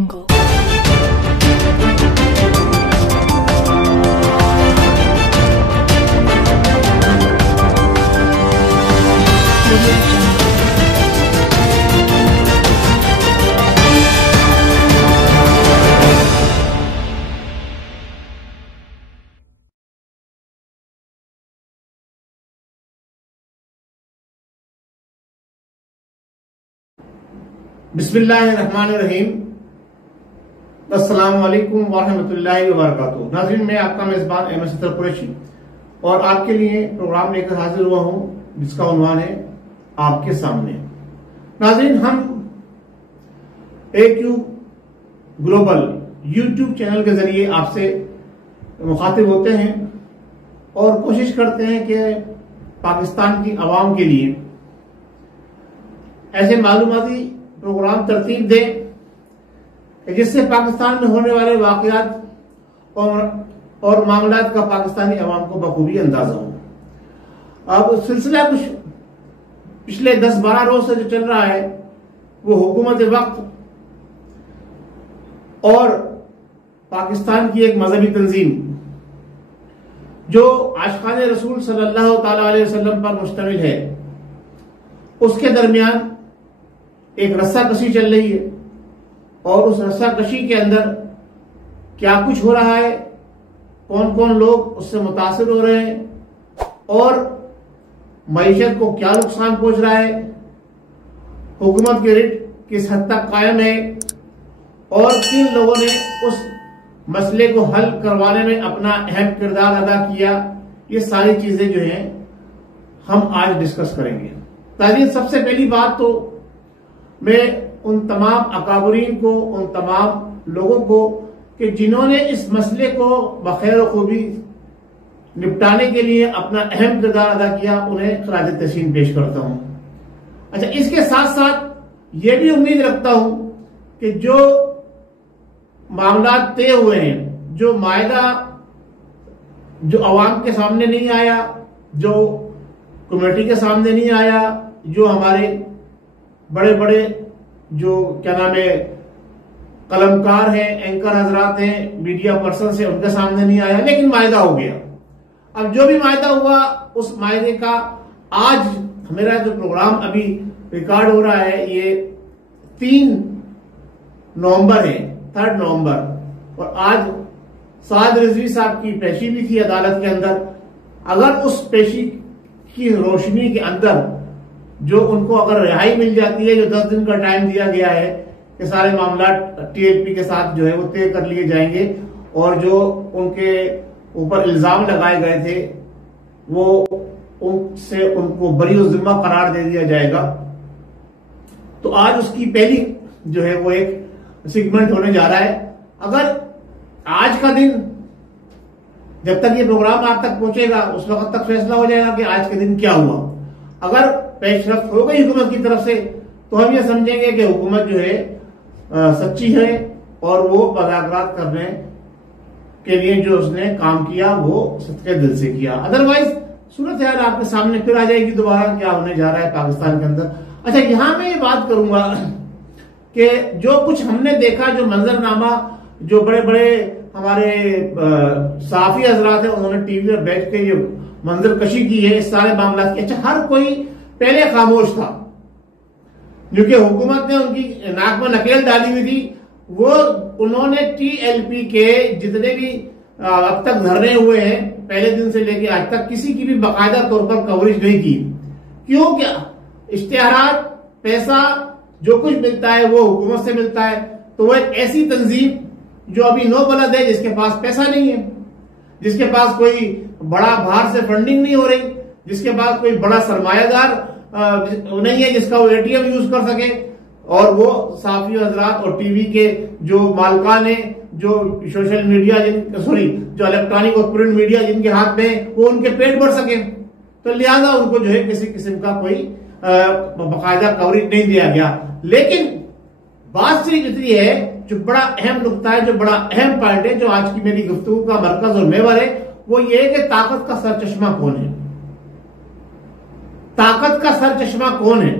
Jungle. बिस्मिल्लाहिर्रहमानिर्रहीम। अस्सलामु अलैकुम वरहमतुल्लाहि वबरकातुहू। नाज़रीन, मैं आपका मेजबान अहमद सत्तर कुरैशी और आपके लिए प्रोग्राम लेकर हाजिर हुआ हूं जिसका उन्वान है आपके सामने। नाज़रीन, हम AQ ग्लोबल यूट्यूब चैनल के जरिए आपसे मुखातिब होते हैं और कोशिश करते हैं कि पाकिस्तान की आवाम के लिए ऐसे मालूमाती प्रोग्राम तरतीब दें जिससे पाकिस्तान में होने वाले वाकयात और मामलात का पाकिस्तानी अवाम को बखूबी अंदाजा हो। अब सिलसिला कुछ पिछले 10-12 रोज से जो चल रहा है वो हुकूमत वक्त और पाकिस्तान की एक मजहबी तंजीम जो आशिकान रसूल सल्लल्लाहु तआला अलैहि वसल्लम पर मुश्तमिल है उसके दरमियान एक रस्साकशी चल रही है और उस रस्साकशी के अंदर क्या कुछ हो रहा है, कौन कौन लोग उससे मुतासिर हो रहे हैं और मईशत को क्या नुकसान पहुंच रहा है, हुकूमत की रिट किस हद तक कायम है और किन लोगों ने उस मसले को हल करवाने में अपना अहम किरदार अदा किया, ये सारी चीजें जो हैं हम आज डिस्कस करेंगे। ताज़ीन, सबसे पहली बात तो मैं उन तमाम अकाबरीन को, उन तमाम लोगों को कि जिन्होंने इस मसले को बखैर खूबी निपटाने के लिए अपना अहम किरदार अदा किया, उन्हें खराज तहसीन पेश करता हूं। अच्छा, इसके साथ साथ ये भी उम्मीद रखता हूं कि जो मामला तय हुए हैं, जो मायदा जो अवाम के सामने नहीं आया, जो कमेटी के सामने नहीं आया, जो हमारे बड़े बड़े जो क्या नाम है कलमकार हैं, एंकर हजरात हैं, मीडिया पर्सन है, उनके सामने नहीं आया, लेकिन मायदा हो गया। अब जो भी मायदा हुआ उस मायदे का आज मेरा जो प्रोग्राम अभी रिकॉर्ड हो रहा है ये 3 नवंबर है, 3 नवंबर, और आज साद रिजवी साहब की पेशी भी थी अदालत के अंदर। अगर उस पेशी की रोशनी के अंदर जो उनको अगर रिहाई मिल जाती है, जो 10 दिन का टाइम दिया गया है कि सारे मामला TLP के साथ जो है वो तय कर लिए जाएंगे और जो उनके ऊपर इल्जाम लगाए गए थे वो उनसे उनको बरी जिम्मा करार दे दिया जाएगा, तो आज उसकी पहली जो है वो एक सेगमेंट होने जा रहा है। अगर आज का दिन जब तक ये प्रोग्राम आप तक पहुंचेगा उस वक्त तक फैसला हो जाएगा कि आज के दिन क्या हुआ। अगर पेशरफ्त हो गई हुकूमत की तरफ से तो हम ये समझेंगे कि हुकूमत जो है सच्ची है और वो मुज़ाकरात करने के लिए जो उसने काम किया वो सच्चे दिल से किया। अदरवाइज सूरत हाल आपके सामने फिर आ जाएगी दोबारा क्या होने जा रहा है पाकिस्तान के अंदर। अच्छा, यहां मैं ये बात करूंगा कि जो कुछ हमने देखा, जो मंजरनामा, जो बड़े बड़े हमारे साफी हजरात है उन्होंने टीवी पर बैठ के ये मंजर कशी की है इस सारे मामला की। अच्छा, हर कोई पहले खामोश था क्योंकि हुकूमत ने उनकी नाक में नकेल डाली हुई थी। वो उन्होंने TLP के जितने भी अब तक धरने हुए हैं पहले दिन से लेकर आज तक किसी की भी बाकायदा तौर पर कवरेज नहीं की। क्यों? क्या इश्तिहारात, पैसा जो कुछ मिलता है वो हुकूमत से मिलता है, तो वो एक ऐसी तंजीम जो अभी नौबलद है, जिसके पास पैसा नहीं है, जिसके पास कोई बड़ा बाहर से फंडिंग नहीं हो रही, जिसके पास कोई बड़ा सरमायादार नहीं है जिसका वो ATM यूज कर सके, और वो साफी हजरात और टीवी के जो मालकान है, जो सोशल मीडिया जो इलेक्ट्रॉनिक और प्रिंट मीडिया जिनके हाथ में, वो उनके पेट भर सके, तो लिहाजा उनको जो है किसी किस्म का कोई बाकायदा कवरेज नहीं दिया गया। लेकिन बात सिर्फ इतनी है, जो बड़ा अहम नुकता है, जो बड़ा अहम पॉइंट है, जो आज की मेरी गुफ्तगू का मरकज और महवर है, वो ये है कि ताकत का सरचश्मा कौन है। ताकत का सरचश्मा कौन है?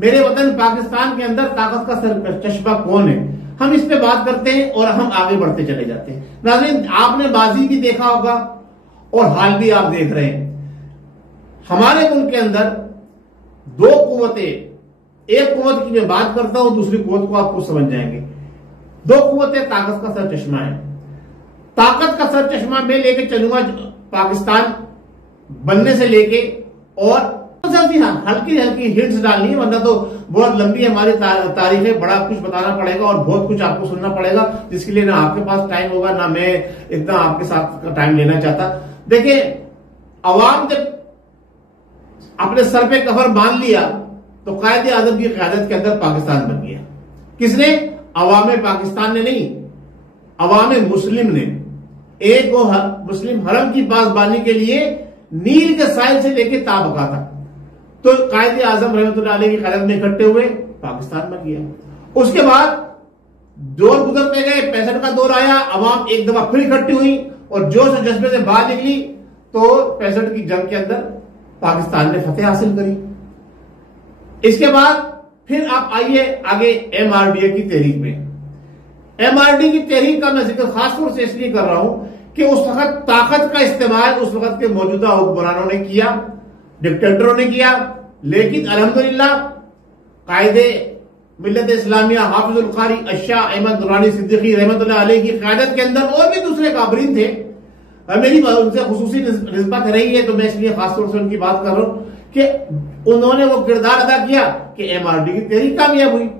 मेरे वतन पाकिस्तान के अंदर ताकत का सरचश्मा कौन है? हम इस पे बात करते हैं और हम आगे बढ़ते चले जाते हैं। नाज़रीन, आपने माजी भी देखा होगा और हाल भी आप देख रहे हैं, हमारे मुल्क के अंदर दो कुव्वतें, एक कुव्वत की मैं बात करता हूं, दूसरी कुव्वत को आपको समझ जाएंगे। दो कुव्वतें ताकत का सर चश्मा है। ताकत का सर चश्मा में लेके चलूंगा पाकिस्तान बनने से लेके, और हल्की हल्की हिंट्स डालनी है, वरना तो बहुत लंबी हमारी तारीख है, बड़ा कुछ बताना पड़ेगा और बहुत कुछ आपको सुनना पड़ेगा, जिसके लिए ना आपके पास टाइम होगा ना मैं इतना आपके साथ टाइम लेना चाहता। देखिए, अवाम जब अपने सर पे कफर बांध लिया तो कायदे आजम की क़यादत के अंदर पाकिस्तान बन गया। किसने? अवाम पाकिस्तान ने नहीं, अवाम मुस्लिम ने। एक वो मुस्लिम हरम की पासबानी के लिए नील के साहिल से लेकर ताबका तक तो कायदे आजम रहमतुल्लाह अलैह की क़यादत में इकट्ठे हुए, पाकिस्तान बन गया। उसके बाद दौर गुजरते गए, 65 का दौर आया, अवाम एक दफा फिर इकट्ठी हुई और जोश और जज्बे से बाहर निकली, तो 65 की जंग के अंदर पाकिस्तान ने फतेह हासिल करी। इसके बाद फिर आप आइए आगे MRDA की तहरीक में। MRD की तहरीक का मैं जिक्र खासतौर से इसलिए कर रहा हूं कि उस वक्त ताकत का इस्तेमाल उस वक्त के मौजूदा हुक्मरानों ने किया, डिक्टेटरों ने किया, लेकिन अल्हम्दुलिल्लाह कायदे मिल्लत इस्लामिया हाफिजुल कारी अशा अहमद दुरानी सिद्दीकी रहमतुल्लाह अलैह की क़यादत के अंदर और भी दूसरे काबरीन थे। मेरी उनसे खुसूसी निस्बत रही है, तो मैं इसलिए खासतौर से उनकी बात कर रहा हूं कि उन्होंने वो किरदार अदा किया कि MRD की तहरीक कामयाब हुई।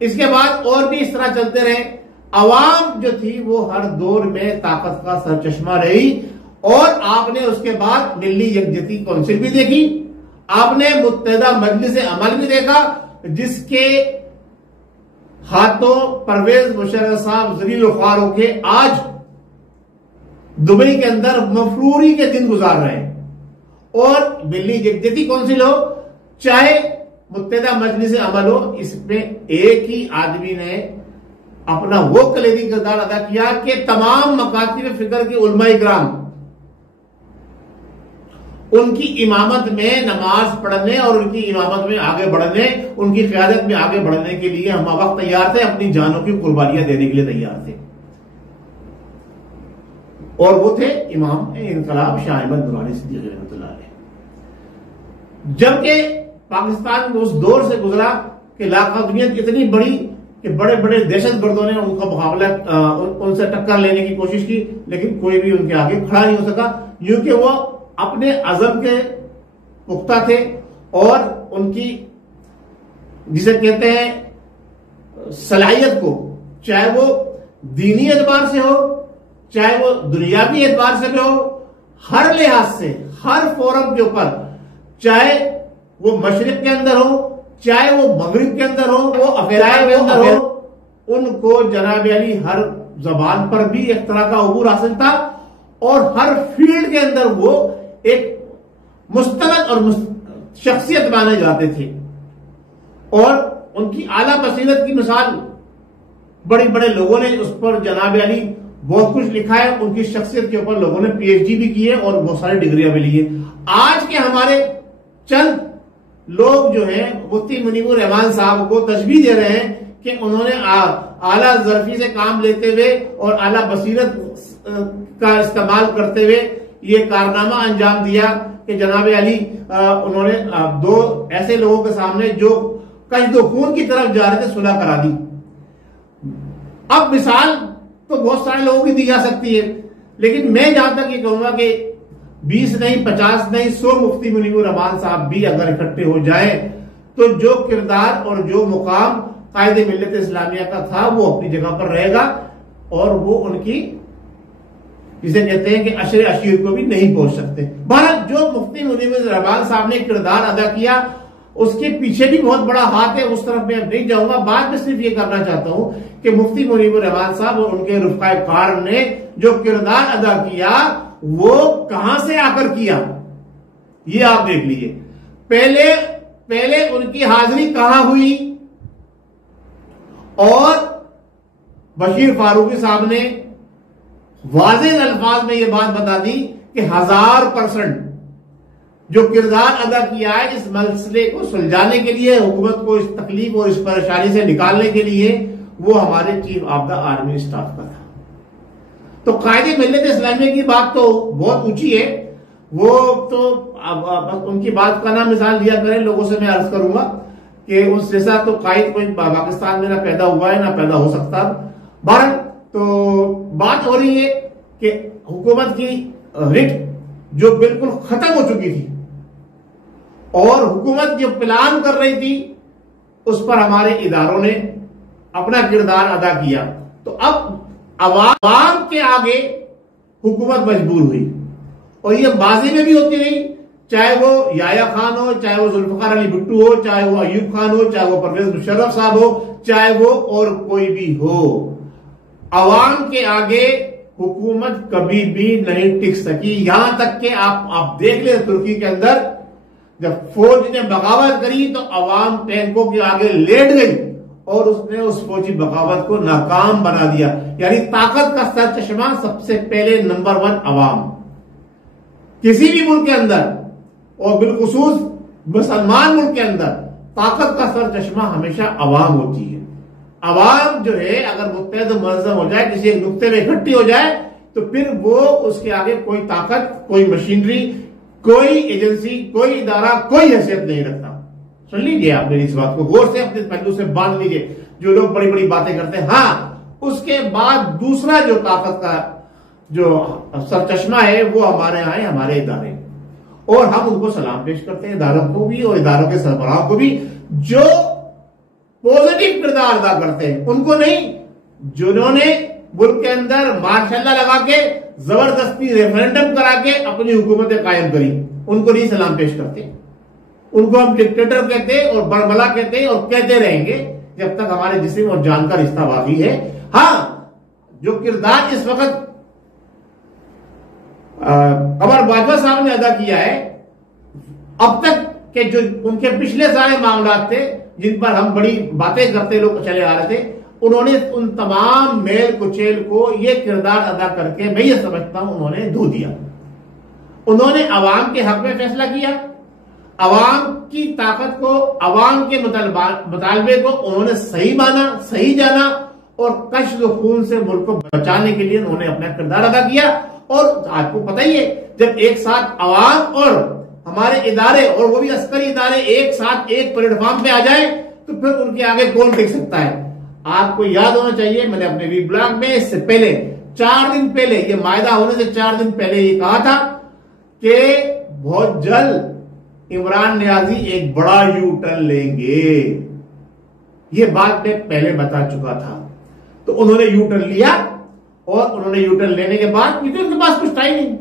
इसके बाद और भी इस तरह चलते रहे। अवाम जो थी वो हर दौर में ताकत का सरचश्मा रही, और आपने उसके बाद मिली यकजहती कौंसिल भी देखी, आपने मुत्तहिदा मजलिस अमल भी देखा, जिसके हाथों परवेज मुशर्रफ साहब जलील ख्वार होके आज दुबई के अंदर मफरूरी के दिन गुजार रहे हैं। और मिली यकजहती कौंसिल हो चाहे मुत्तहिदा मजलिस अमल हो, इसमें एक ही आदमी ने अपना वो कलीदी किरदार अदा किया कि तमाम मकातिब फिक्र के उलमा इकराम उनकी इमामत में नमाज पढ़ने और उनकी इमामत में आगे बढ़ने, उनकी क़यादत में आगे बढ़ने के लिए हम वक्त तैयार थे, अपनी जानों की कुर्बानियां देने के लिए तैयार थे। और वो थे इमाम इनकलाब शाह अहमद दुरानी सिद्दीकी रहमतुल्लाह अलैह। जबकि पाकिस्तान उस दौर से गुजरा कि लाक़ाबियत इतनी बड़ी कि बड़े बड़े दहशतगर्दों ने उनका मुकाबला, उनसे टक्कर लेने की कोशिश की, लेकिन कोई भी उनके आगे खड़ा नहीं हो सका, क्योंकि वो अपने अज़म के पुख्ता थे और उनकी जिसे कहते हैं सलाहियत को, चाहे वो दीनी एतबार से हो चाहे वो दुनियावी एतबार से भी हो, हर लिहाज से हर फोरम के ऊपर, चाहे वो मशरिक के अंदर हो चाहे वो मगरिब के अंदर हो, वो अफराय के अंदर हो, उनको जनाब अली हर जबान पर भी एक तरह का अबूर हासिल था और हर फील्ड के अंदर वो एक मुस्तनद और शख्सियत माने जाते थे। और उनकी आला बसीरत की मिसाल बड़े बड़े लोगों ने उस पर जनाब अली बहुत कुछ लिखा है, उनकी शख्सियत के ऊपर लोगों ने PhD भी की है और बहुत सारी डिग्रियां भी ली है। आज के हमारे चंद लोग जो हैं मुफ्ती मुनीबुर रहमान साहब को तशबीह दे रहे हैं कि उन्होंने आला ज़र्फी से काम लेते हुए और आला बसीरत का इस्तेमाल करते हुए ये कारनामा अंजाम दिया कि जनाब अली उन्होंने दो ऐसे लोगों के सामने जो कश्दो खून की तरफ जा रहे थे सुलह करा दी। अब मिसाल तो बहुत सारे लोगों की दी जा सकती है, लेकिन मैं जहां तक ये कहूंगा कि 20 नहीं 50 नहीं 100 मुफ्ती मुनीबुर रहमान साहब भी अगर इकट्ठे हो जाए तो जो किरदार और जो मुकाम कायदे मिल्लत इस्लामिया का था वो अपनी जगह पर रहेगा और वो उनकी जिसे कहते हैं कि अशर अशीर को भी नहीं पहुंच सकते। बहरहाल जो मुफ्ती मुनीबुर रहमान साहब ने किरदार अदा किया उसके पीछे भी बहुत बड़ा हाथ है, उस तरफ मैं अब नहीं जाऊंगा। बाद में सिर्फ ये करना चाहता हूं कि मुफ्ती मुनीबुर रहमान साहब और उनके रुफ़क़ाए कार ने जो किरदार अदा किया वो कहां से आकर किया ये आप देख लीजिए। पहले उनकी हाजिरी कहां हुई और बशीर फारूकी साहब ने वाज़ेह अल्फाज में यह बात बता दी कि 1000% जो किरदार अदा किया है इस मसले को सुलझाने के लिए, हुकूमत को इस तकलीफ और इस परेशानी से निकालने के लिए, वो हमारे chief of the army staff का था। तो कायदे मिल्लत इस्लामिया की बात तो बहुत ऊंची है, वो तो अब उनकी बात का ना मिसाल दिया करें लोगों से मैं अर्ज करूंगा कि उस जैसा तो कायद कोई पाकिस्तान में ना पैदा हुआ है ना पैदा हो सकता। भारत तो बात हो रही है कि हुकूमत की रिट जो बिल्कुल खत्म हो चुकी थी और हुकूमत जो प्लान कर रही थी उस पर हमारे इदारों ने अपना किरदार अदा किया। तो अब अवाम के आगे हुकूमत मजबूर हुई और ये माजी में भी होती रही, चाहे वो याया खान हो, चाहे वो जुल्फकार अली भुट्टो हो, चाहे वो अयूब खान हो, चाहे वो परवेज मुशर्रफ साहब हो, चाहे वो और कोई भी हो। अवाम के आगे हुकूमत कभी भी नहीं टिक सकी। यहां तक कि आप देख ले तुर्की के अंदर जब फौज ने बगावत करी तो अवाम टैंकों के आगे लेट गई और उसने उस फौजी बगावत को नाकाम बना दिया। यानी ताकत का सरचश्मा सबसे पहले नंबर 1 अवाम। किसी भी मुल्क के अंदर और बिलखुसूस मुसलमान मुल्क के अंदर ताकत का सरचश्मा हमेशा अवाम होती है। अवाम जो है अगर मुत्तहद मुनज़्ज़म हो जाए, किसी एक नुक्ते में इकट्ठी हो जाए तो फिर वो उसके आगे कोई ताकत, कोई मशीनरी, कोई एजेंसी, कोई इदारा, कोई हैसियत नहीं रखता। सुन लीजिए आप मेरी इस बात को गौर से अपने पहलू से बांध लीजिए। जो लोग बड़ी बड़ी बातें करते हैं, हाँ, उसके बाद दूसरा जो ताकत का जो सरचश्मा है वो हमारे यहां है, हमारे इदारे, और हम उनको सलाम पेश करते हैं, इदारों को भी और इदारों के सरबराह को भी, जो पॉजिटिव किरदार अदा करते हैं। उनको नहीं जिन्होंने मुल्क के अंदर मार्शल्ला लगा के जबरदस्ती रेफरेंडम करा के अपनी हुकूमतें कायम करी, उनको नहीं सलाम पेश करते। उनको हम डिक्टेटर कहते हैं और बड़बला कहते हैं और कहते रहेंगे जब तक हमारे जिस्म और जान का रिश्ता बाकी है। हाँ, जो किरदार इस वक्त कमर बाजवा साहब ने अदा किया है, अब तक के जो उनके पिछले सारे मामला थे जिन पर हम बड़ी बातें करते लोग चले आ रहे थे, उन्होंने उन तमाम मेल कुचेल को ये किरदार अदा करके मैं ये समझता हूं उन्होंने धो दिया। उन्होंने अवाम के हक में फैसला किया, अवाम की ताकत को, अवाम के मुतालबे को उन्होंने सही माना, सही जाना और कश्फ खून से मुल्क को बचाने के लिए उन्होंने अपना किरदार अदा किया। और आपको पता ही है, जब एक साथ अवाम और हमारे इदारे और वो भी अस्करी इदारे एक साथ एक प्लेटफॉर्म पे आ जाए तो फिर उनके आगे कौन टिक सकता है। आपको याद होना चाहिए, मैंने अपने वी ब्लॉग में इससे पहले 4 दिन पहले, ये मायदा होने से 4 दिन पहले ये कहा था कि बहुत जल्द इमरान नियाजी एक बड़ा यू टर्न लेंगे। ये बात मैं पहले बता चुका था। तो उन्होंने यू टर्न लिया और उन्होंने यू टर्न लेने के बाद, क्योंकि उनके पास कुछ टाइम नहीं,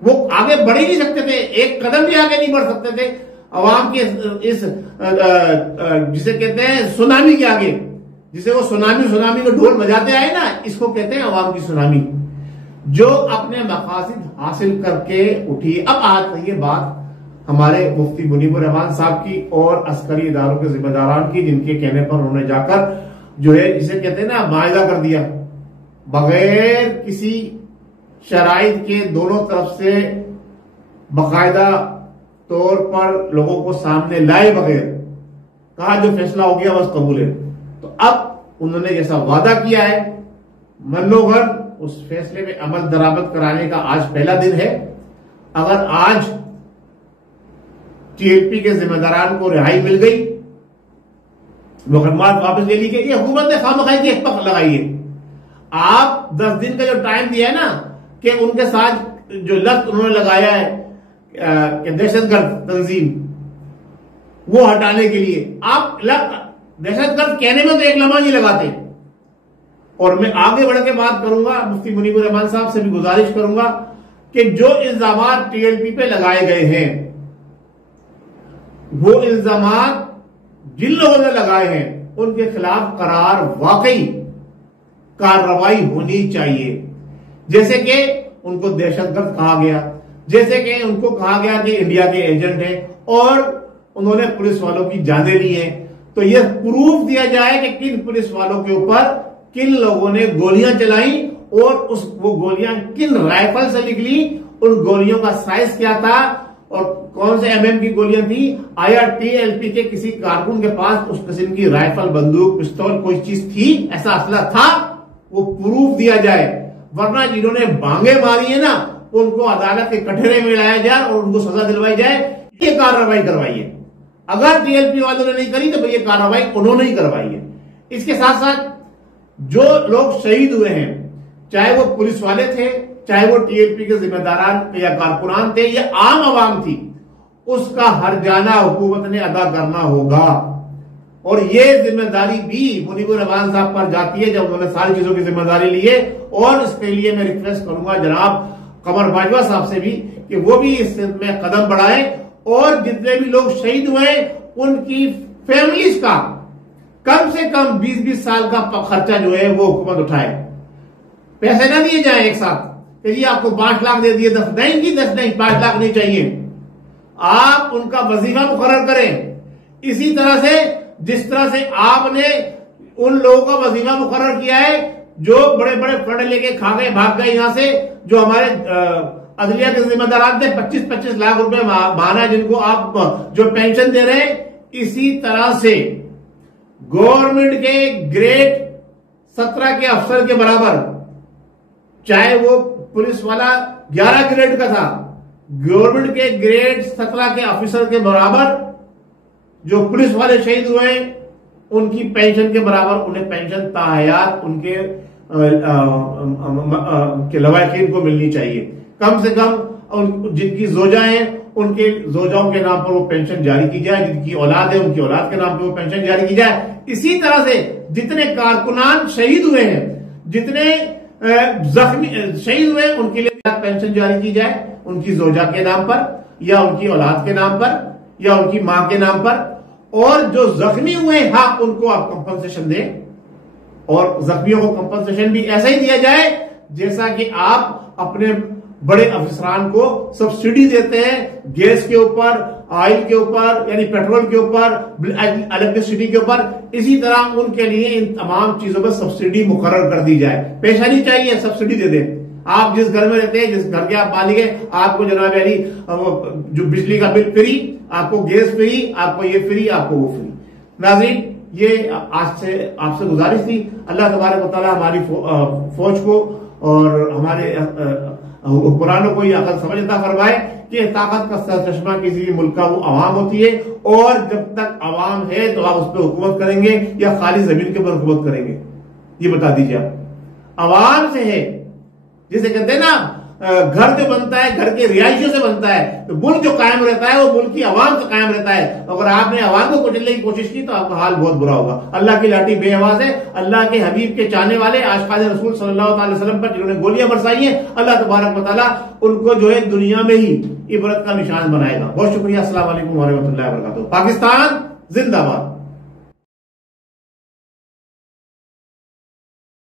वो आगे बढ़ ही नहीं सकते थे, एक कदम भी आगे नहीं बढ़ सकते थे अवाम के इस जिसे कहते हैं सुनामी के आगे, जिसे वो सुनामी को ढोल बजाते आए ना, इसको कहते हैं अवाम की सुनामी, जो अपने मकासद हासिल करके उठी। अब आज ये बात हमारे मुफ्ती मुनीबुर रहमान साहब की और अस्करी इदारों के जिम्मेदारान की, जिनके कहने पर उन्होंने जाकर जो है जिसे कहते हैं ना मायदा कर दिया, बगैर किसी शराइत के दोनों तरफ से बाकायदा तौर पर लोगों को सामने लाए बगैर कहा जो फैसला हो गया बस कबूल है। तो अब उन्होंने जैसा वादा किया है, मनोगढ़ उस फैसले में अमल दरामद कराने का आज पहला दिन है। अगर आज टीएलपी के जिम्मेदारान को रिहाई मिल गई, मुकदमात वापस ले ली गई, ये हुकूमत ने खामखाई की एक पक लगाई है। आप 10 दिन का जो टाइम दिया है ना कि उनके साथ जो लत उन्होंने लगाया है कि दहशतगर्द तंजीम, वो हटाने के लिए आप दहशतगर्द कहने में तो एक लम्हा नहीं लगाते। और मैं आगे बढ़ के बात करूंगा, मुफ्ती मुनीबुर रहमान साहब से भी गुजारिश करूंगा कि जो इल्जामात टीएलपी पे लगाए गए हैं, वो इल्जामात जिन लोगों ने लगाए हैं उनके खिलाफ करार वाकई कार्रवाई होनी चाहिए। जैसे कि उनको दहशतगर्द कहा गया, जैसे कि उनको कहा गया कि इंडिया के एजेंट हैं और उन्होंने पुलिस वालों की जानें ली हैं, तो यह प्रूफ दिया जाए कि किन पुलिस वालों के ऊपर किन लोगों ने गोलियां चलाई और वो गोलियां किन राइफल से निकली, उन गोलियों का साइज क्या था और कौन से एमएम की गोलियां थी, आया टीएलपी के किसी कारकुन के पास उस किस्म की राइफल, बंदूक, पिस्तौल कोई चीज थी, ऐसा असला था, वो प्रूफ दिया जाए। वरना जिन्होंने बांगे मारी है ना, उनको अदालत के कटहरे में लाया जाए और उनको सजा दिलवाई जाए, ये कार्रवाई करवाइए। अगर टीएलपी वालों ने नहीं करी तो ये कार्रवाई उन्होंने ही करवाई है। इसके साथ साथ जो लोग शहीद हुए हैं, चाहे वो पुलिस वाले थे, चाहे वो टीएलपी के जिम्मेदारान या कारकुनान थे या आम आवाम थी, उसका हर्जाना हुकूमत ने अदा करना होगा। और ये जिम्मेदारी भी मुनीबुर रहमान साहब पर जाती है, जब उन्होंने सारी चीजों की जिम्मेदारी ली है। और इसके लिए मैं रिक्वेस्ट करूंगा जनाब कमर बाजवा साहब से भी कि वो भी इस में कदम बढ़ाएं और जितने भी लोग शहीद हुए उनकी फैमिलीज का कम से कम 20-20 साल का खर्चा जो है वो हुकूमत उठाए। पैसे ना दिए जाए एक साथ कि जी आपको 5 लाख दे दिए, 10 नहीं जी, 10 नहीं, 5 लाख नहीं चाहिए। आप उनका वजीफा मुकर्रर करें। इसी तरह से जिस तरह से आपने उन लोगों का वजीफा मुकर्रर किया है जो बड़े बड़े फंड लेके खा गए, भाग गए यहां से, जो हमारे अदलिया के जिम्मेदार थे, 25-25 लाख रुपए माना जिनको आप जो पेंशन दे रहे हैं, इसी तरह से गवर्नमेंट के ग्रेड 17 के अफसर के बराबर, चाहे वो पुलिस वाला 11 ग्रेड का था, गवर्नमेंट के ग्रेड 17 के ऑफिसर के बराबर जो पुलिस वाले शहीद हुए उनकी पेंशन के बराबर उन्हें पेंशन ताहयात उनके लवाहिकीन को मिलनी चाहिए। कम से कम जिनकी जोजा है उनके जोजाओं के नाम पर वो पेंशन जारी की जाए, जिनकी औलाद है उनकी औलाद के नाम पर वो पेंशन जारी की जाए। इसी तरह से जितने कारकुनान शहीद हुए हैं, जितने जख्मी शहीद हुए, उनके लिए पेंशन जारी की जाए, उनकी जोजा के नाम पर या उनकी औलाद के नाम पर या उनकी मां के नाम पर। और जो जख्मी हुए हाँ उनको आप कंपनसेशन दें, और जख्मियों को कंपनसेशन भी ऐसा ही दिया जाए जैसा कि आप अपने बड़े अफसरान को सब्सिडी देते हैं गैस के ऊपर, ऑयल के ऊपर, यानी पेट्रोल के ऊपर, इलेक्ट्रिसिटी के ऊपर। इसी तरह उनके लिए इन तमाम चीजों पर सब्सिडी मुकर्रर कर दी जाए। पैसा नहीं चाहिए, सब्सिडी दे दें। आप जिस घर में रहते हैं, जिस घर के आप मालिक हैं, आपको जनाब अली जो बिजली का बिल फ्री, आपको गैस फ्री, आपको ये फ्री, आपको वो फ्री। नाज़रीन, ये आज से आपसे गुजारिश थी। अल्लाह तबारक व तआला हमारी फौज को और हमारे हुक्मरानों को ये अकल समझ अता फरमाए कि ताकत का सरचश्मा किसी भी मुल्क का वो अवाम होती है, और जब तक अवाम है तो आप उस पर हुकूमत करेंगे या खाली जमीन के ऊपर हुकूमत करेंगे, ये बता दीजिए आप। अवाम से है, जिसे कहते हैं ना घर जो बनता है घर के रिहायशियों से बनता है, तो मुल्क जो कायम रहता है वो मुल्क की अवाम से कायम रहता है। अगर आपने अवाम को कुचलने की कोशिश की तो आपका हाल बहुत बुरा होगा। अल्लाह की लाठी बेआवाज है। अल्लाह के हबीब के चाहने वाले आशिकाने रसूल सल्लल्लाहु अलैहि वसल्लम पर जिन्होंने गोलियां बरसाई हैं, अल्लाह तबारक व तआला उनको जो है दुनिया में ही इबरत का निशान बनाएगा। बहुत शुक्रिया। अस्सलाम वालेकुम व रहमतुल्लाहि व बरकातहू। पाकिस्तान जिंदाबाद।